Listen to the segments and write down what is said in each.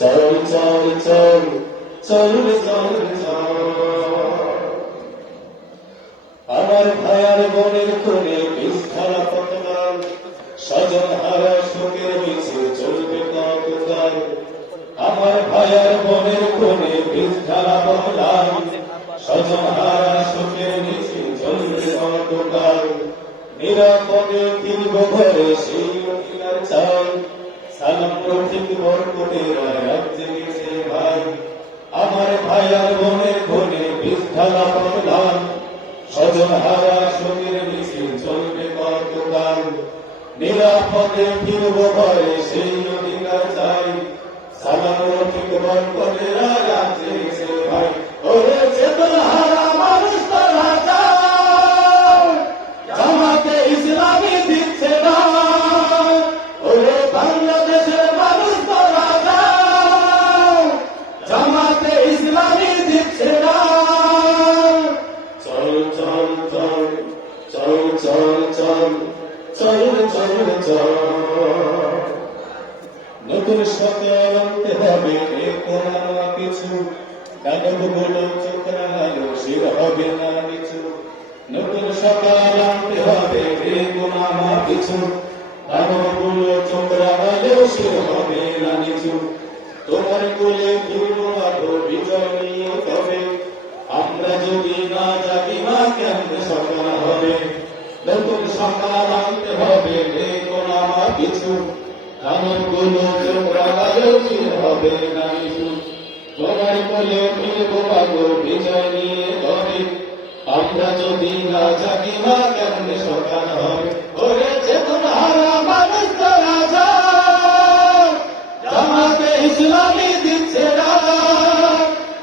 চল চল চল চল চল চল আমার ভাইয়ার বোনের কোণে বিষ্ঠারা পতনাম স্বজন হারা শোকের মিছিল চলবে কতকাল আমার ভাইয়ার বোনের কোণে বিষ্ঠারা পতনাম স্বজন হারা শোকের মিছিল চলবে কতকাল নিরাপদে ফিরব ঘরে সেই অধিকার চাই সালাম রফিক বরকতের রাজ্যে গেছে ভাই আমার ভাইয়ার বোনের কোণে বিষ্ঠারা পতনাম স্বজন হারা শোকের মিছিল চলবে কতকাল নিরাপদে ফিরব ঘরে সেই অধিকার চাই সালাম রফিক বরকতের রাজ্যে গেছে ভাই ওরে চেতন হারা মানুষ তারা চাও জামাতে ইসলামী দিচ্ছে না ওরে বাংলাদেশের মানুষ তারা চাও জামাতে ইসলামী দিচ্ছে না চল চল চল চল চল চল চল চল চল নতুন সকাল আনতে হবে কোনো কিছু কাগজগুলো চোখ রাঙালো শির হবে না কিছু নতুন সকাল আনতে হবে কোনো কিছু কাগজগুলো চোখ রাঙালেও শির হবে না কিছু তোমার কোলে ফিরবো আলো বিজয় নিয়ে তবে আমরা যদি না জাগি না কেমন সকাল হবে নতুন সকাল আনতে হবে কোনো কিছু কাগজগুলো চোখ রাঙালেও শির হবে না কিছু তোমার কোলে ফিরবো আলো বিজয় নিয়ে তবে আমরা যদি না জাগি না কেমন সকাল হবে ওরে চেতন হারা মানুষ তারা যাও জামাতে ইসলামী দিচ্ছে না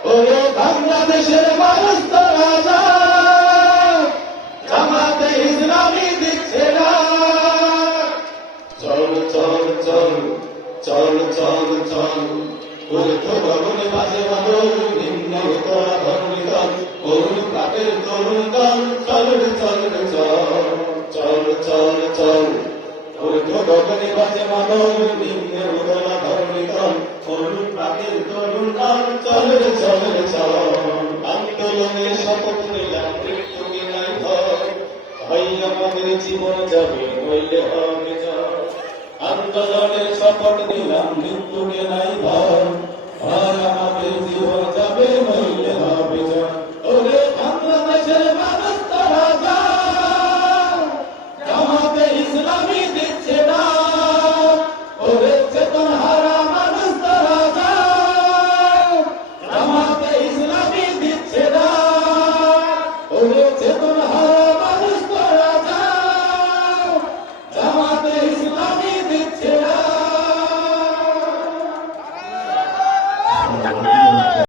ওরে বাংলাদেশের মানুষ তারা যাও জামাতে ইসলামী দিচ্ছে না চল চল চল চল চল চল ওরে তো গগনে বাজে বাদল ভিন্ন তোরা ধরণী দল করুন কাপের তরুণ দল চল চল চল চল চল চল ওরে তো গগনে বাজে বাদল ভিন্ন তোরা ধরণী দল করুন কাপের তরুণ দল চল চল চল আন্দোলনের শপথ নিলাম মৃত্যুকে নাই ভয় হয় আমাদের জীবন যাবে নইলে হবে জয় আন্দোলনের শপথ নিলাম মৃত্যুকে নাই